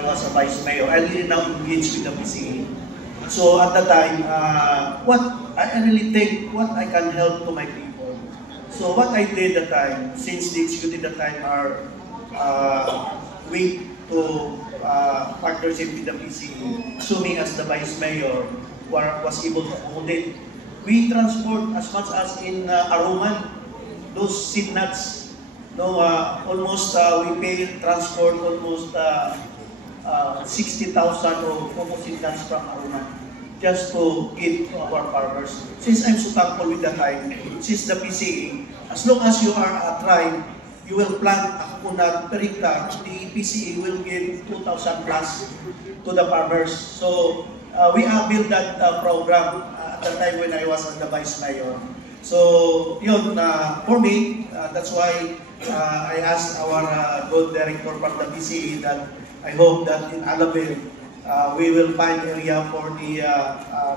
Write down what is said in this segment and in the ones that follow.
I was a vice mayor. I really now engaged with the PCA. So at the time, I really think what I can help to my people. So what I did at the time, since the executive at the time are weak to partnership with the PCA, so me as the vice mayor was able to accommodate. We transport as much as in Aruman, those seed nuts. No, almost we pay transport almost 60,000 or almost seed nuts from Aruman just to give to our farmers. Since I'm so thankful with the time, since the PCA, as long as you are a tribe, you will plant a coconut per hectare, the PCA will give 2,000 plus to the farmers. So we have built that program at the time when I was the vice mayor. So yun, for me, that's why I asked our good director from the PCA that I hope that in Alabel, we will find area for the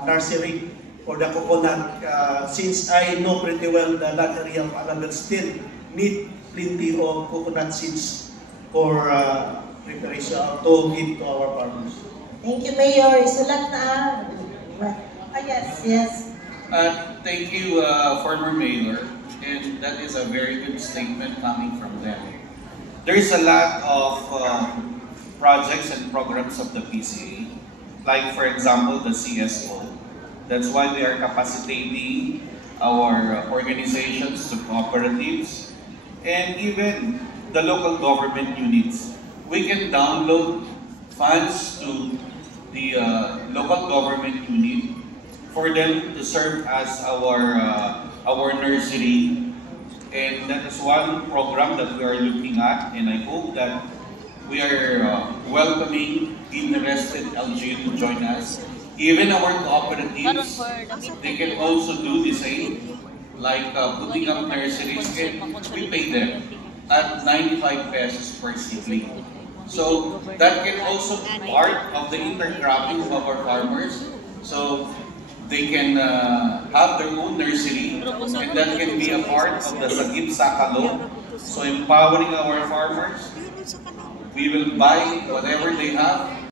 nursery for the coconut. Since I know pretty well that area of Alabel still need plenty of coconut seeds for preparation to give to our farmers. Thank you, Mayor. Isulat na. Yes. Thank you, former Mayor, and that is a very good statement coming from them. There is a lot of projects and programs of the PCA, like for example the CSO. That's why they are capacitating our organizations to cooperatives and even the local government units. We can download funds to the local government unit for them to serve as our nursery, and that is one program that we are looking at, and I hope that we are welcoming interested LGU to join us. Even our cooperatives, they can also do the same, like putting up nurseries, and we pay them at 95 pesos per seedling. So that can also be part of the intercropping of our farmers. So they can have their own nursery, and that can be a part of the Sagip Sakalo. So empowering our farmers, we will buy whatever they have,